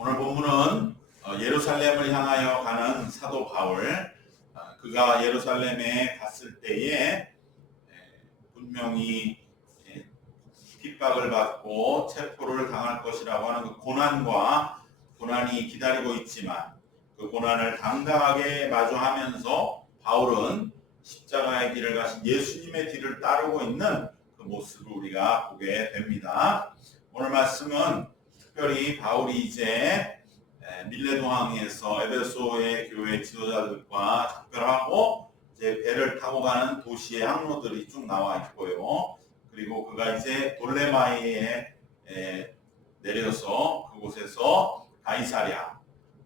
오늘 본문은 예루살렘을 향하여 가는 사도 바울, 그가 예루살렘에 갔을 때에 분명히 핍박을 받고 체포를 당할 것이라고 하는 그 고난이 기다리고 있지만 그 고난을 당당하게 마주하면서 바울은 십자가의 길을 가신 예수님의 뒤를 따르고 있는 그 모습을 우리가 보게 됩니다. 오늘 말씀은 특별히 바울이 이제 밀레도 항에서 에베소의 교회 지도자들과 작별하고 이제 배를 타고 가는 도시의 항로들이 쭉 나와 있고요. 그리고 그가 이제 돌레마이에 내려서 그곳에서 가이사랴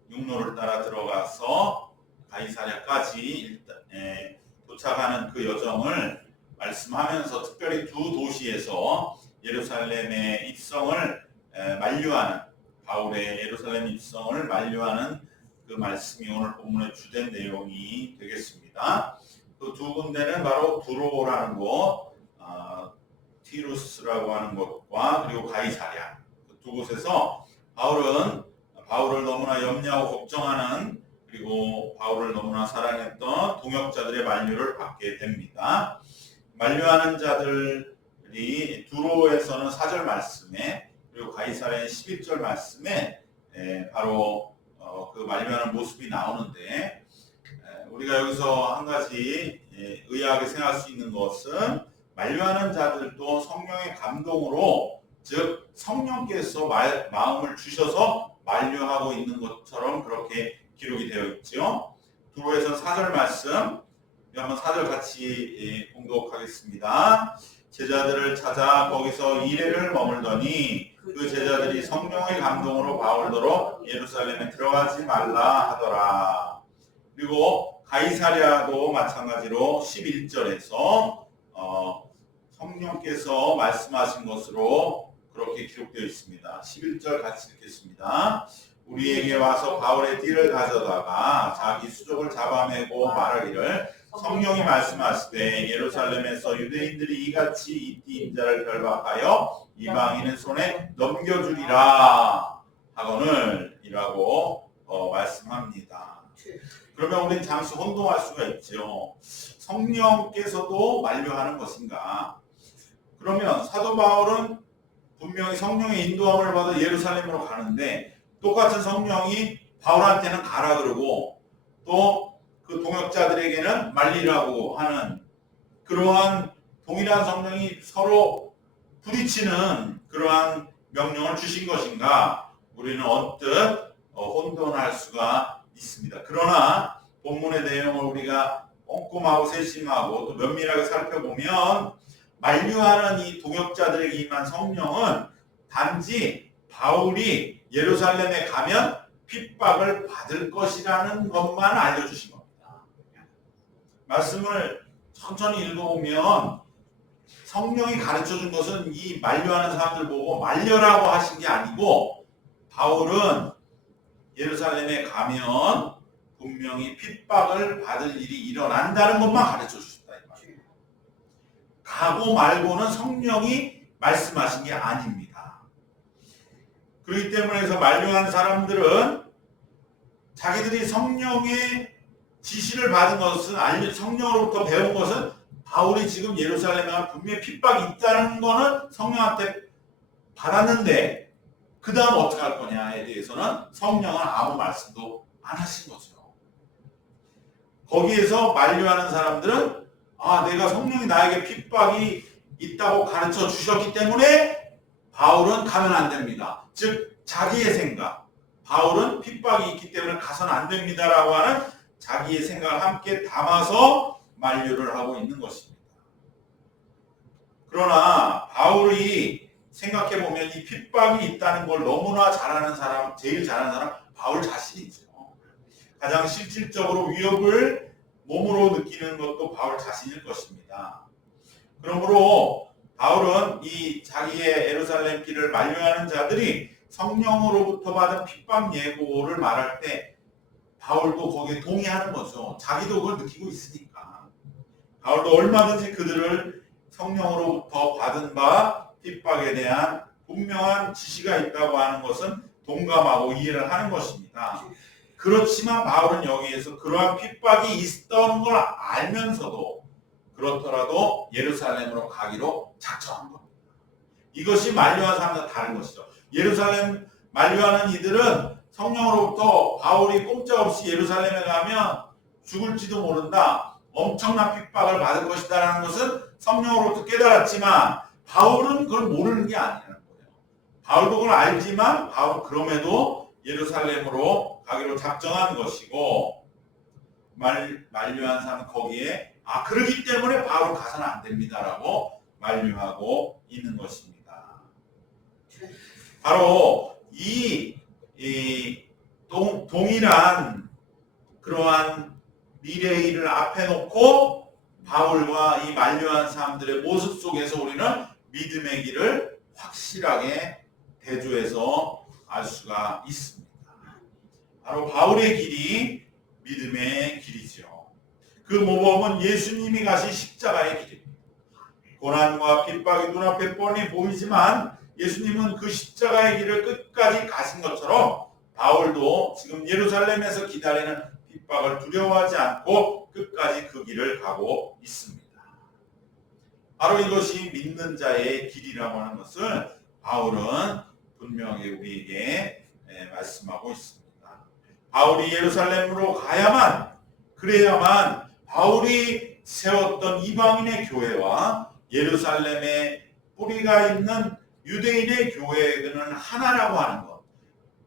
육로를 따라 들어가서 가이사랴까지 도착하는 그 여정을 말씀하면서 특별히 두 도시에서 예루살렘의 입성을 만류하는 바울의 예루살렘 입성을 만류하는 그 말씀이 오늘 본문의 주된 내용이 되겠습니다. 그 두 군데는 바로 두로라는 곳, 티루스라고 하는 곳과 그리고 가이사랴 그 두 곳에서 바울을 너무나 염려하고 걱정하는 그리고 바울을 너무나 사랑했던 동역자들의 만류를 받게 됩니다. 만류하는 자들이 두로에서는 4절 말씀에 그리고 가이사랴의 11절 말씀에 바로 그 만류하는 모습이 나오는데 우리가 여기서 한 가지 의아하게 생각할 수 있는 것은 만류하는 자들도 성령의 감동으로 즉 성령께서 마음을 주셔서 만류하고 있는 것처럼 그렇게 기록이 되어 있죠. 두로에서 4절 말씀 한번 4절 같이 봉독하겠습니다. 제자들을 찾아 거기서 이레를 머물더니 그 제자들이 성령의 감동으로 바울더러 예루살렘에 들어가지 말라 하더라. 그리고 가이사랴도 마찬가지로 11절에서 성령께서 말씀하신 것으로 그렇게 기록되어 있습니다. 11절 같이 읽겠습니다. 우리에게 와서 바울의 띠를 가져다가 자기 수족을 잡아매고 말하기를 성령이 말씀하시되 예루살렘에서 유대인들이 이같이 이 띠 인자를 결박하여 이방인의 손에 넘겨주리라 하거늘 이라고 말씀합니다. 그러면 우리는 잠시 혼동할 수가 있죠. 성령께서도 만류하는 것인가? 그러면 사도 바울은 분명히 성령의 인도함을 받아 예루살렘으로 가는데 똑같은 성령이 바울한테는 가라 그러고 또 그 동역자들에게는 말리라고 하는 그러한 동일한 성령이 서로 부딪히는 그러한 명령을 주신 것인가? 우리는 언뜻 혼돈할 수가 있습니다. 그러나 본문의 내용을 우리가 꼼꼼하고 세심하고 또 면밀하게 살펴보면 만류하는 이 동역자들에게 임한 성령은 단지 바울이 예루살렘에 가면 핍박을 받을 것이라는 것만 알려주신 겁니다. 말씀을 천천히 읽어보면 성령이 가르쳐준 것은 이 만류하는 사람들 보고 말려라고 하신 게 아니고 바울은 예루살렘에 가면 분명히 핍박을 받을 일이 일어난다는 것만 가르쳐 주셨다 이 말이에요. 가고 말고는 성령이 말씀하신 게 아닙니다. 그렇기 때문에 그래서 만류하는 사람들은 자기들이 성령의 지시를 받은 것은 성령으로부터 배운 것은 바울이 지금 예루살렘에 가면 분명히 핍박이 있다는 거는 성령한테 받았는데 그 다음 어떻게 할 거냐에 대해서는 성령은 아무 말씀도 안 하신 거죠. 거기에서 만류하는 사람들은 내가 성령이 나에게 핍박이 있다고 가르쳐 주셨기 때문에 바울은 가면 안 됩니다. 즉 자기의 생각, 바울은 핍박이 있기 때문에 가서는 안 됩니다라고 하는 자기의 생각을 함께 담아서 만류를 하고 있는 것입니다. 그러나 바울이 생각해보면 이 핍박이 있다는 걸 너무나 잘하는 사람, 제일 잘하는 사람 바울 자신이죠. 가장 실질적으로 위협을 몸으로 느끼는 것도 바울 자신일 것입니다. 그러므로 바울은 이 자기의 예루살렘 길을 만류하는 자들이 성령으로부터 받은 핍박 예고를 말할 때 바울도 거기에 동의하는 거죠. 자기도 그걸 느끼고 있으니까. 바울도 얼마든지 그들을 성령으로부터 받은 바 핍박에 대한 분명한 지시가 있다고 하는 것은 동감하고 이해를 하는 것입니다. 그렇지만 바울은 여기에서 그러한 핍박이 있었던 걸 알면서도 그렇더라도 예루살렘으로 가기로 작정한 겁니다. 이것이 만류한 사람과 다른 것이죠. 예루살렘 만류하는 이들은 성령으로부터 바울이 꼼짝없이 예루살렘에 가면 죽을지도 모른다, 엄청난 핍박을 받을 것이다라는 것은 성령으로부터 깨달았지만 바울은 그걸 모르는 게 아니라는 거예요. 바울도 그걸 알지만 바울은 그럼에도 예루살렘으로 가기로 작정한 것이고, 만류한 사람은 거기에 그러기 때문에 바울은 가서는 안 됩니다라고 만류하고 있는 것입니다. 바로 이 동일한 그러한 미래의 일을 앞에 놓고 바울과 이 만류한 사람들의 모습 속에서 우리는 믿음의 길을 확실하게 대조해서 알 수가 있습니다. 바로 바울의 길이 믿음의 길이죠. 그 모범은 예수님이 가신 십자가의 길입니다. 고난과 핍박이 눈앞에 뻔히 보이지만 예수님은 그 십자가의 길을 끝까지 가신 것처럼 바울도 지금 예루살렘에서 기다리는 핍박을 두려워하지 않고 끝까지 그 길을 가고 있습니다. 바로 이것이 믿는 자의 길이라고 하는 것을 바울은 분명히 우리에게 말씀하고 있습니다. 바울이 예루살렘으로 그래야만 바울이 세웠던 이방인의 교회와 예루살렘에 뿌리가 있는 유대인의 교회는 하나라고 하는 것.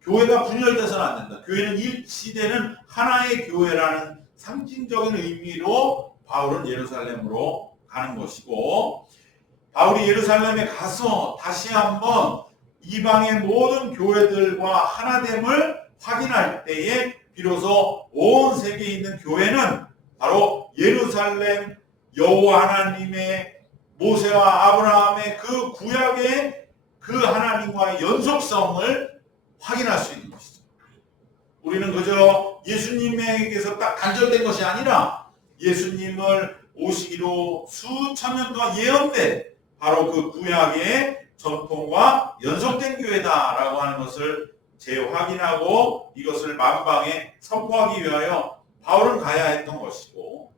교회가 분열돼서는 안 된다. 교회는 일치되는 하나의 교회라는 상징적인 의미로 바울은 예루살렘으로 가는 것이고, 바울이 예루살렘에 가서 다시 한번 이방의 모든 교회들과 하나됨을 확인할 때에 비로소 온 세계에 있는 교회는 바로 예루살렘 여호와 하나님의 모세와 아브라함의 그 구약의 그 하나님과의 연속성을 확인할 수 있는 것이죠. 우리는 그저 예수님에게서 딱 단절된 것이 아니라 예수님을 오시기로 수천 년 동안 예언된 바로 그 구약의 전통과 연속된 교회다라고 하는 것을 재확인하고 이것을 만방에 선포하기 위하여 바울은 가야 했던 것이고,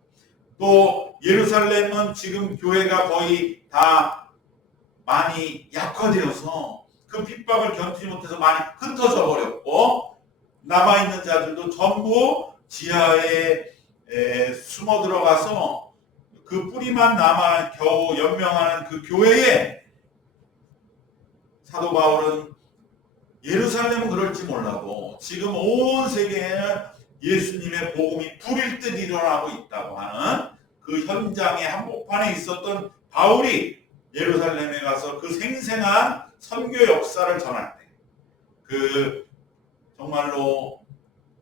또 예루살렘은 지금 교회가 거의 다 많이 약화되어서 그 핍박을 견디지 못해서 많이 흩어져 버렸고, 남아있는 자들도 전부 지하에 숨어 들어가서 그 뿌리만 남아 겨우 연명하는 그 교회에 사도 바울은 예루살렘은 그럴지 몰라도 지금 온 세계에는 예수님의 복음이 불일 듯 일어나고 있다고 하는 그 현장의 한복판에 있었던 바울이 예루살렘에 가서 그 생생한 선교 역사를 전할 때, 그 정말로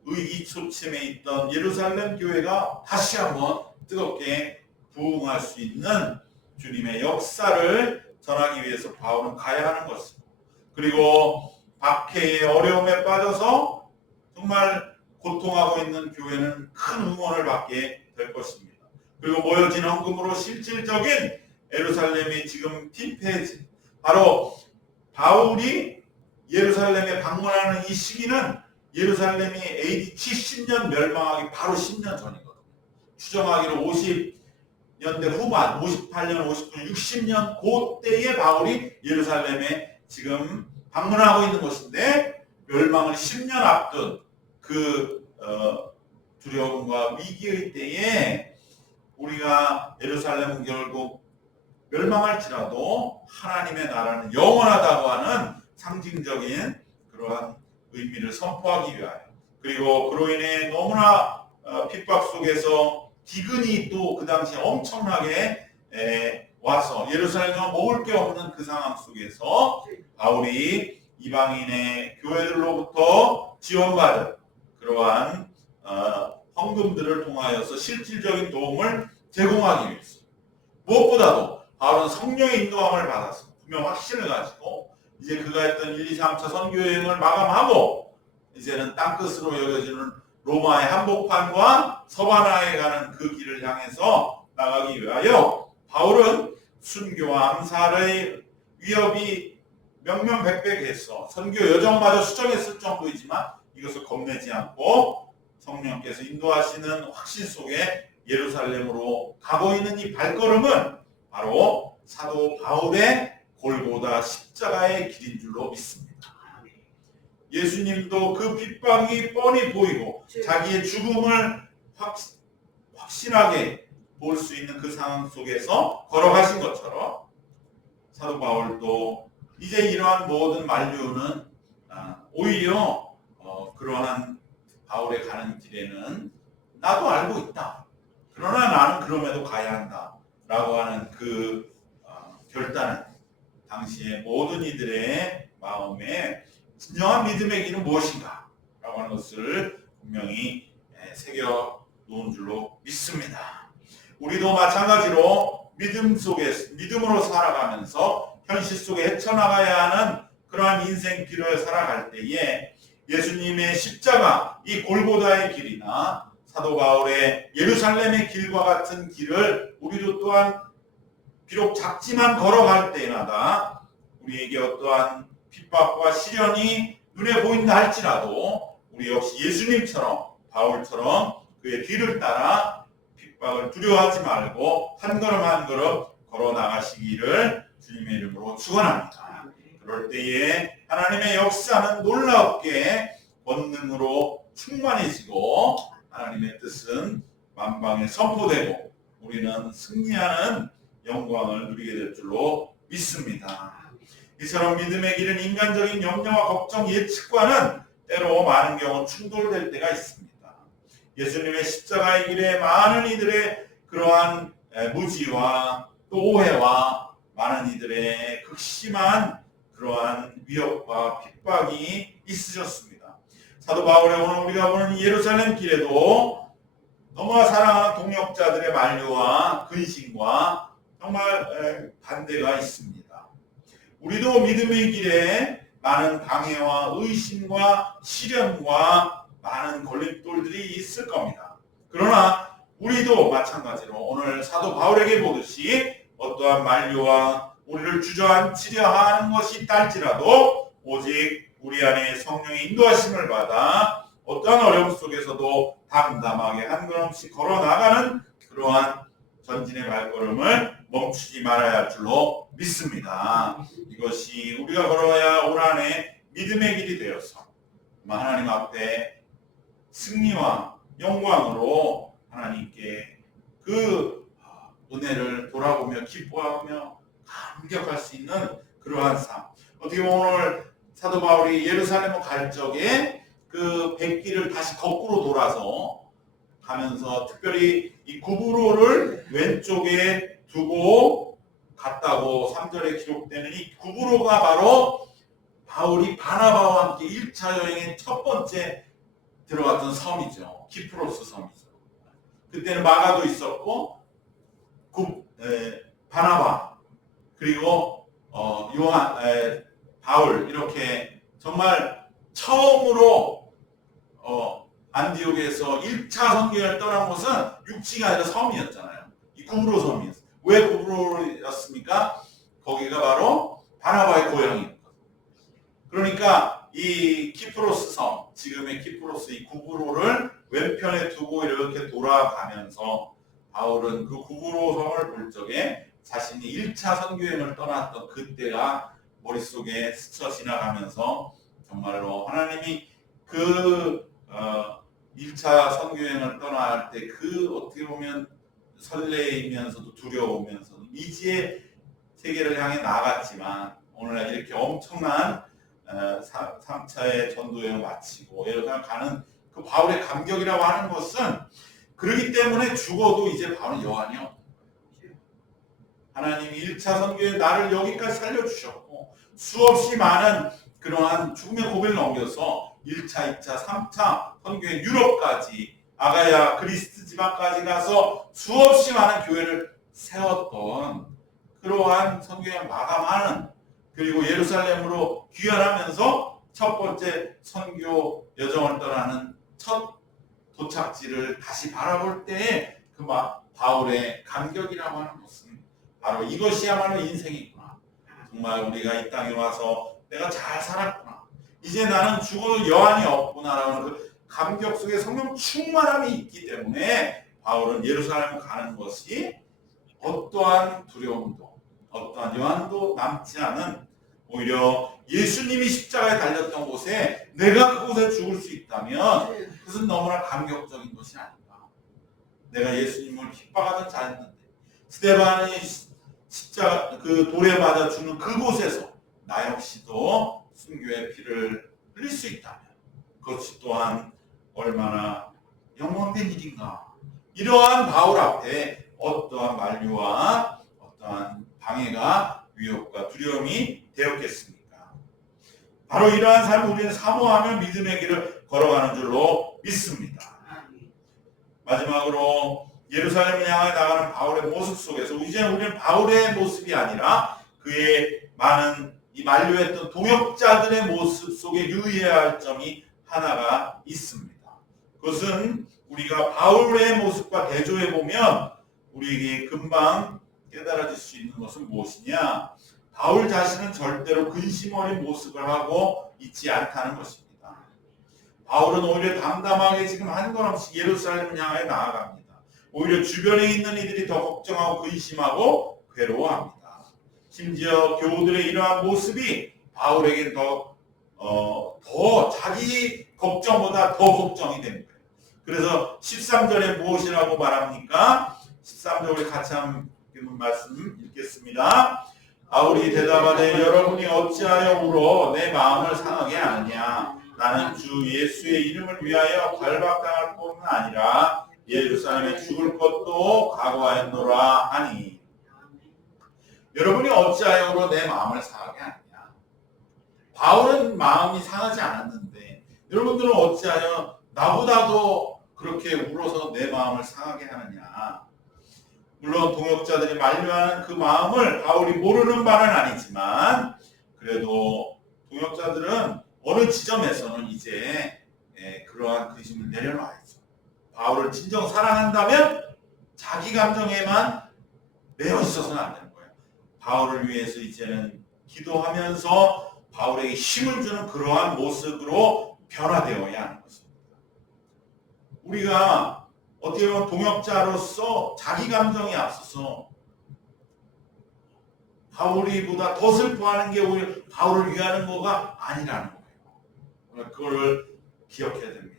의기소침해 있던 예루살렘 교회가 다시 한번 뜨겁게 부흥할 수 있는 주님의 역사를 전하기 위해서 바울은 가야 하는 것입니다. 그리고 박해의 어려움에 빠져서 정말 고통하고 있는 교회는 큰 응원을 받게 될 것입니다. 그리고 모여진 헌금으로 실질적인 예루살렘이 지금 피폐해진, 바로 바울이 예루살렘에 방문하는 이 시기는 예루살렘이 AD 70년 멸망하기 바로 10년 전이거든요. 추정하기로 50년대 후반, 58년, 59년, 60년 그때에 바울이 예루살렘에 지금 방문하고 있는 것인데, 멸망을 10년 앞둔 그 두려움과 위기의 때에 우리가 예루살렘은 결국 멸망할지라도 하나님의 나라는 영원하다고 하는 상징적인 그러한 의미를 선포하기 위하여, 그리고 그로 인해 너무나 핍박 속에서 기근이 또 그 당시에 엄청나게 와서 예루살렘에 먹을 게 없는 그 상황 속에서 바울이 이방인의 교회들로부터 지원받은 그러한 헌금들을 통하여서 실질적인 도움을 제공하기 위해서, 무엇보다도 바울은 성령의 인도함을 받아서 분명 확신을 가지고 이제 그가 했던 1, 2, 3차 선교 여행을 마감하고 이제는 땅끝으로 여겨지는 로마의 한복판과 서바나에 가는 그 길을 향해서 나가기 위하여 바울은 순교와 암살의 위협이 명명백백해서 선교 여정마저 수정했을 정도이지만 이것을 겁내지 않고 성령께서 인도하시는 확신 속에 예루살렘으로 가고 있는 이 발걸음은 바로 사도 바울의 골고다 십자가의 길인 줄로 믿습니다. 예수님도 그 핍박이 뻔히 보이고 자기의 죽음을 확신하게 볼 수 있는 그 상황 속에서 걸어가신 것처럼 사도 바울도 이제 이러한 모든 만류는 오히려 그러한 바울의 가는 길에는 나도 알고 있다. 그러나 나는 그럼에도 가야 한다. 라고 하는 그 결단은 당시의 모든 이들의 마음에 진정한 믿음의 길은 무엇인가? 라고 하는 것을 분명히 새겨 놓은 줄로 믿습니다. 우리도 마찬가지로 믿음으로 살아가면서 현실 속에 헤쳐나가야 하는 그러한 인생길을 살아갈 때에 예수님의 십자가, 이 골고다의 길이나 사도 바울의 예루살렘의 길과 같은 길을 우리도 또한 비록 작지만 걸어갈 때마다 우리에게 어떠한 핍박과 시련이 눈에 보인다 할지라도 우리 역시 예수님처럼 바울처럼 그의 뒤를 따라 핍박을 두려워하지 말고 한 걸음 한 걸음 걸어 나가시기를 주님의 이름으로 축원합니다. 그럴 때에 하나님의 역사는 놀랍게 권능으로 충만해지고 하나님의 뜻은 만방에 선포되고 우리는 승리하는 영광을 누리게 될 줄로 믿습니다. 이처럼 믿음의 길은 인간적인 염려와 걱정, 예측과는 때로 많은 경우 충돌될 때가 있습니다. 예수님의 십자가의 길에 많은 이들의 그러한 무지와 또 오해와 많은 이들의 극심한 그러한 위협과 핍박이 있으셨습니다. 사도 바울의 오늘 우리가 보는 예루살렘 길에도 너무나 사랑하는 동역자들의 만류와 근심과 정말 반대가 있습니다. 우리도 믿음의 길에 많은 방해와 의심과 시련과 많은 걸림돌들이 있을 겁니다. 그러나 우리도 마찬가지로 오늘 사도 바울에게 보듯이 어떠한 만류와 우리를 주저앉히려 하는 것이 있다 할지라도 오직 우리 안에 성령의 인도하심을 받아 어떠한 어려움 속에서도 담담하게 한 걸음씩 걸어나가는 그러한 전진의 발걸음을 멈추지 말아야 할 줄로 믿습니다. 이것이 우리가 걸어야 올 한해 믿음의 길이 되어서 하나님 앞에 승리와 영광으로 하나님께 그 은혜를 돌아보며 기뻐하며 감격할 수 있는 그러한 삶. 어떻게 보면 오늘 사도 바울이 예루살렘을 갈 적에 그 백길을 다시 거꾸로 돌아서 가면서 특별히 이 구브로를 왼쪽에 두고 갔다고 3절에 기록되는 이 구브로가 바로 바울이 바나바와 함께 1차 여행의 첫 번째 들어갔던 섬이죠. 키프로스 섬이죠. 그때는 마가도 있었고 바나바 그리고 바울 이렇게 정말 처음으로 안디옥에서 1차 선교를 떠난 곳은 육지가 아니라 섬이었잖아요. 이 구브로 섬이었어요. 왜 구브로였습니까? 거기가 바로 바나바의 고향이었거든요. 그러니까 이 키프로스 섬, 지금의 키프로스 이 구브로를 왼편에 두고 이렇게 돌아가면서 바울은 그 구브로 섬을 볼 적에 자신이 1차 선교여행을 떠났던 그때가 머릿속에 스쳐 지나가면서 정말로 하나님이 그 1차 선교여행을 떠날 때 그 어떻게 보면 설레이면서도 두려우면서도 미지의 세계를 향해 나아갔지만 오늘날 이렇게 엄청난 3차의 전도여행을 마치고 예루살렘 가는 그 바울의 감격이라고 하는 것은 그러기 때문에 죽어도 이제 바울은 여한이 없는 거예요. 하나님이 1차 선교에 나를 여기까지 살려주셨고 수없이 많은 그러한 죽음의 고비를 넘겨서 1차, 2차, 3차 선교의 유럽까지 아가야 그리스 지방까지 가서 수없이 많은 교회를 세웠던 그러한 선교의 마감하는 그리고 예루살렘으로 귀환하면서 첫 번째 선교 여정을 떠나는 첫 도착지를 다시 바라볼 때에 그 바울의 감격이라고 하는 것은 바로 이것이야말로 인생이구나. 정말 우리가 이 땅에 와서 내가 잘 살았구나. 이제 나는 죽어도 여한이 없구나라는 그 감격 속에 성령 충만함이 있기 때문에 바울은 예루살렘 가는 것이 어떠한 두려움도 어떠한 여한도 남지 않은, 오히려 예수님이 십자가에 달렸던 곳에 내가 그곳에 죽을 수 있다면 그것은 너무나 감격적인 것이 아닌가. 내가 예수님을 핍박하던 자였는데 스데반이 십자가 그 돌에 맞아 죽는 그곳에서 나 역시도 순교의 피를 흘릴 수 있다면 그것이 또한 얼마나 영광된 일인가. 이러한 바울 앞에 어떠한 만류와 어떠한 방해가 위협과 두려움이 되었겠습니까? 바로 이러한 삶을 우리는 사모하며 믿음의 길을 걸어가는 줄로 믿습니다. 마지막으로 예루살렘을 향해 나가는 바울의 모습 속에서 이제는 우리는 바울의 모습이 아니라 그의 많은 이 만류했던 동역자들의 모습 속에 유의해야 할 점이 하나가 있습니다. 그것은 우리가 바울의 모습과 대조해 보면 우리에게 금방 깨달아질 수 있는 것은 무엇이냐? 바울 자신은 절대로 근심 어린 모습을 하고 있지 않다는 것입니다. 바울은 오히려 담담하게 지금 한 걸음씩 예루살렘을 향해 나아갑니다. 오히려 주변에 있는 이들이 더 걱정하고 근심하고 괴로워합니다. 심지어 교우들의 이러한 모습이 바울에게는 더 자기 걱정보다 더 걱정이 됩니다. 그래서 13절에 무엇이라고 말합니까? 13절 우리 같이 한번 말씀 읽겠습니다. 바울이 대답하되 여러분이 어찌하여 울어 내 마음을 상하게 하느냐. 나는 주 예수의 이름을 위하여 발박당할 뿐만 아니라 예루살렘에 죽을 것도 각오하였노라 하니. 여러분이 어찌하여 울어 내 마음을 상하게 하느냐. 바울은 마음이 상하지 않았는데 여러분들은 어찌하여 나보다도 그렇게 울어서 내 마음을 상하게 하느냐. 물론 동역자들이 만류하는 그 마음을 바울이 모르는 바는 아니지만 그래도 동역자들은 어느 지점에서는 이제 그러한 근심을 내려놔야죠. 바울을 진정 사랑한다면 자기 감정에만 매여 있어서는 안 되는 거예요. 바울을 위해서 이제는 기도하면서 바울에게 힘을 주는 그러한 모습으로 변화되어야 하는 것입니다. 우리가 어떻게 보면 동역자로서 자기 감정이 앞서서 바울이보다 더 슬퍼하는 게 오히려 바울을 위하는 거가 아니라는 거예요. 그걸 기억해야 됩니다.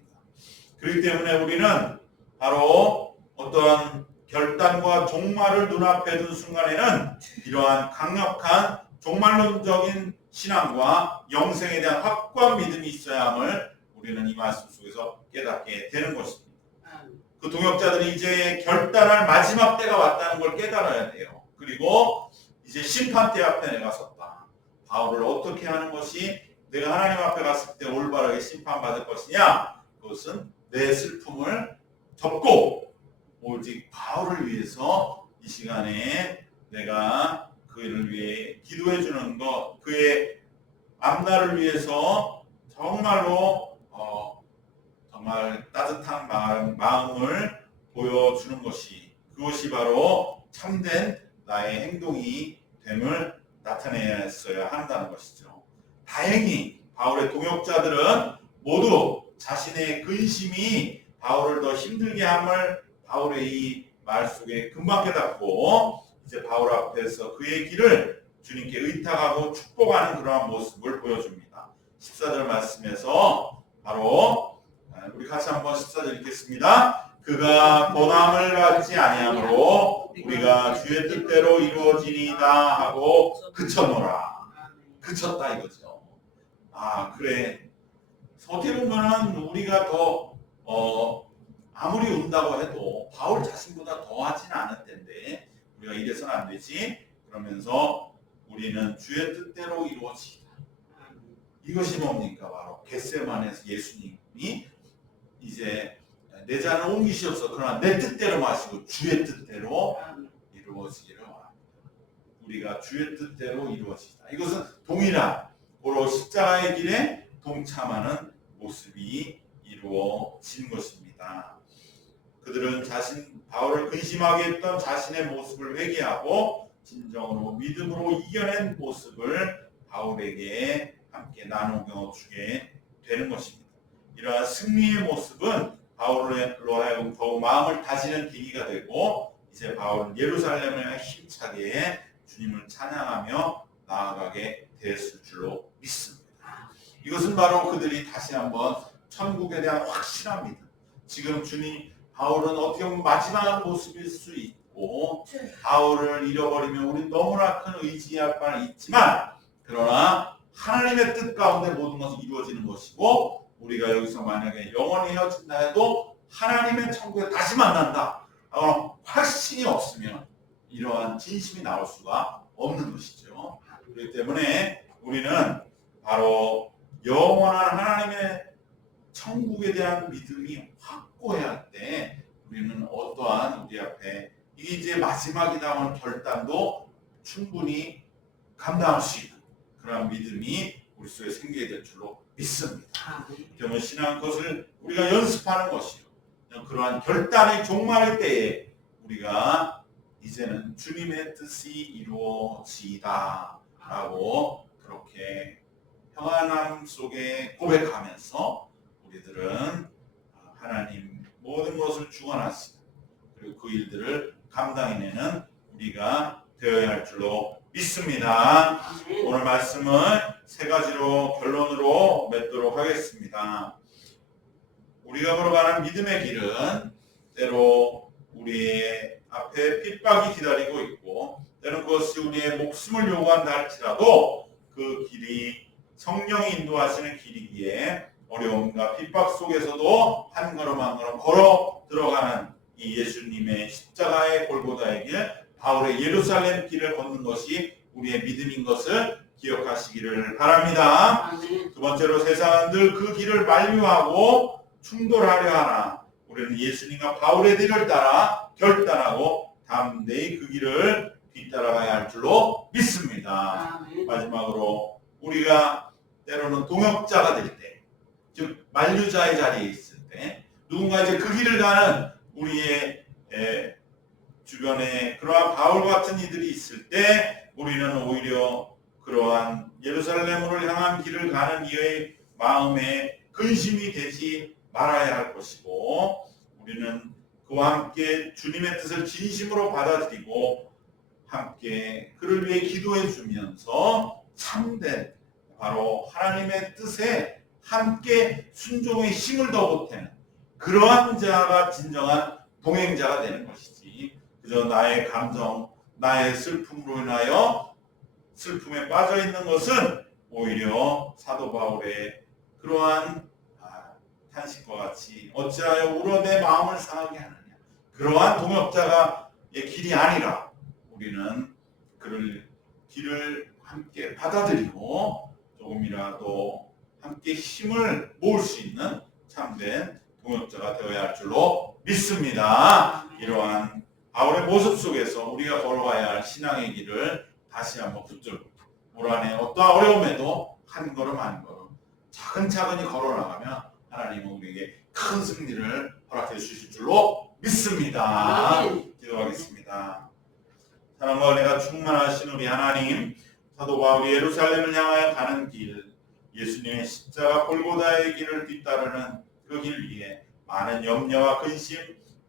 그렇기 때문에 우리는 바로 어떠한 결단과 종말을 눈앞에 둔 순간에는 이러한 강력한 종말론적인 신앙과 영생에 대한 확고한 믿음이 있어야 함을 우리는 이 말씀 속에서 깨닫게 되는 것입니다. 그 동역자들이 이제 결단할 마지막 때가 왔다는 걸 깨달아야 돼요. 그리고 이제 심판대 앞에 내가 섰다. 바울을 어떻게 하는 것이 내가 하나님 앞에 갔을 때 올바르게 심판받을 것이냐? 그것은 내 슬픔을 접고 오직 바울을 위해서 이 시간에 내가 그를 위해 기도해 주는 것, 그의 앞날을 위해서 정말로 정말 따뜻한 마음을 보여주는 것이, 그것이 바로 참된 나의 행동이 됨을 나타내야 한다는 것이죠. 다행히 바울의 동역자들은 모두 자신의 근심이 바울을 더 힘들게 함을 바울의 이 말 속에 금방 깨닫고 이제 바울 앞에서 그의 길을 주님께 의탁하고 축복하는 그러한 모습을 보여줍니다. 14절 말씀에서 바로 우리 같이 한번 14절 읽겠습니다. 그가 권함을 받지 아니하므로 우리가 주의 뜻대로 이루어지리이다 하고 그쳤노라. 그쳤다 이거죠. 아 그래. 어떻게 보면 우리가 더 아무리 운다고 해도 바울 자신보다 더 하지는 않을 텐데 우리가 이래서는 안 되지. 그러면서 우리는 주의 뜻대로 이루어지리다. 이것이 뭡니까? 바로 겟세마네에서 예수님이 이제 내 잔을 옮기시옵소서. 그러나 내 뜻대로 마시고 주의 뜻대로 이루어지기를 원합니다. 우리가 주의 뜻대로 이루어지다. 이것은 동일한 바로 십자가의 길에 동참하는 모습이 이루어진 것입니다. 그들은 바울을 근심하게 했던 자신의 모습을 회개하고 진정으로 믿음으로 이겨낸 모습을 바울에게 함께 나누어 주게 되는 것입니다. 이러한 승리의 모습은 바울로 하여금 더욱 마음을 다지는 계기가 되고 이제 바울은 예루살렘을 힘차게 주님을 찬양하며 나아가게 되었을 줄로 믿습니다. 이것은 바로 그들이 다시 한번 천국에 대한 확신합니다. 지금 바울은 어떻게 보면 마지막 모습일 수 있고 바울을 잃어버리면 우린 너무나 큰 의지할 바는 있지만 그러나 하나님의 뜻 가운데 모든 것이 이루어지는 것이고 우리가 여기서 만약에 영원히 헤어진다 해도 하나님의 천국에 다시 만난다. 확신이 없으면 이러한 진심이 나올 수가 없는 것이죠. 그렇기 때문에 우리는 바로 영원한 하나님의 천국에 대한 믿음이 확고해야 할 때 우리는 어떠한 우리 앞에 이게 이제 마지막이다 하는 결단도 충분히 감당할 수 있는 그런 믿음이 우리 속에 생기게 될 줄로 믿습니다. 그러면 신앙 것을 우리가 연습하는 것이요. 그러한 결단의 종말일 때에 우리가 이제는 주님의 뜻이 이루어지다 라고 그렇게 평안함 속에 고백하면서 우리들은 하나님 모든 것을 주관하시고 그리고 그 일들을 감당해내는 우리가 되어야 할 줄로 믿습니다. 오늘 말씀은 세 가지로 결론으로 맺도록 하겠습니다. 우리가 걸어가는 믿음의 길은 때로 우리의 앞에 핍박이 기다리고 있고 때로는 그것이 우리의 목숨을 요구한다 할지라도 그 길이 성령이 인도하시는 길이기에 어려움과 핍박 속에서도 한 걸음 한 걸음 걸어 들어가는 이 예수님의 십자가의 골고다의 길, 바울의 예루살렘 길을 걷는 것이 우리의 믿음인 것을 기억하시기를 바랍니다. 두 번째로 세상은 늘 그 길을 만류하고 충돌하려 하나 우리는 예수님과 바울의 길을 따라 결단하고 담대히 그 길을 뒤따라가야 할 줄로 믿습니다. 마지막으로 우리가 때로는 동역자가 될 때, 즉 만류자의 자리에 있을 때 누군가 이제 그 길을 가는 우리의 주변에 그러한 바울 같은 이들이 있을 때 우리는 오히려 그러한 예루살렘으로 향한 길을 가는 이의 마음에 근심이 되지 말아야 할 것이고 우리는 그와 함께 주님의 뜻을 진심으로 받아들이고 함께 그를 위해 기도해 주면서 참된 바로 하나님의 뜻에 함께 순종의 힘을 더 보태는 그러한 자가 진정한 동행자가 되는 것이지 그저 나의 감정, 나의 슬픔으로 인하여 슬픔에 빠져 있는 것은 오히려 사도 바울의 그러한 탄식과 같이 어찌하여 울어 내 마음을 상하게 하느냐 그러한 동역자의 길이 아니라 우리는 그를 길을 함께 받아들이고 조금이라도 함께 힘을 모을 수 있는 참된 동역자가 되어야 할 줄로 믿습니다. 이러한 바울의 모습 속에서 우리가 걸어가야 할 신앙의 길을 다시 한번 붙들고 올 한해 어떠한 어려움에도 한 걸음 한 걸음 차근차근히 걸어나가면 하나님은 우리에게 큰 승리를 허락해 주실 줄로 믿습니다. 기도하겠습니다. 사랑과 은혜가 충만하신 우리 하나님, 사도 바울이 예루살렘을 향하여 가는 길, 예수님의 십자가 골고다의 길을 뒤따르는 그 길 위에 많은 염려와 근심,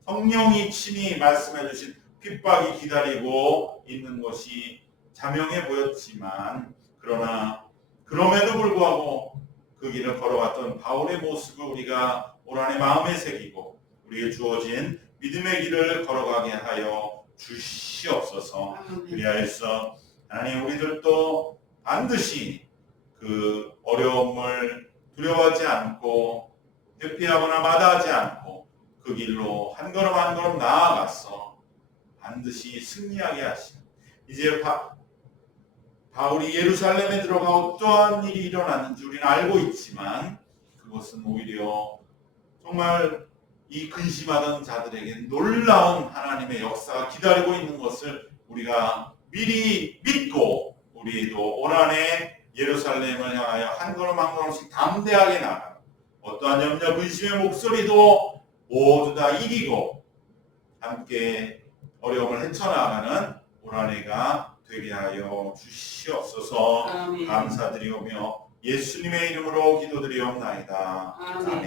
성령이 친히 말씀해 주신 핍박이 기다리고 있는 것이 자명해 보였지만 그러나 그럼에도 불구하고 그 길을 걸어왔던 바울의 모습을 우리가 올 한해 마음에 새기고 우리에게 주어진 믿음의 길을 걸어가게 하여 주시옵소서. 그리하여서 하나님 우리들도 반드시 그 어려움을 두려워하지 않고 회피하거나 마다하지 않고 그 길로 한 걸음 한 걸음 나아가서 반드시 승리하게 하시는 이제 바울이 예루살렘에 들어가 어떠한 일이 일어났는지 우리는 알고 있지만 그것은 오히려 정말 이 근심하던 자들에게 놀라운 하나님의 역사가 기다리고 있는 것을 우리가 미리 믿고 우리도 올 한해 예루살렘을 향하여 한 걸음 한 걸음씩 담대하게 나가는 어떠한 염려 근심의 목소리도 모두 다 이기고 함께 어려움을 헤쳐나가는 올 한해가 되게 하여 주시옵소서. 감사드리오며 예수님의 이름으로 기도드리옵나이다. 아멘.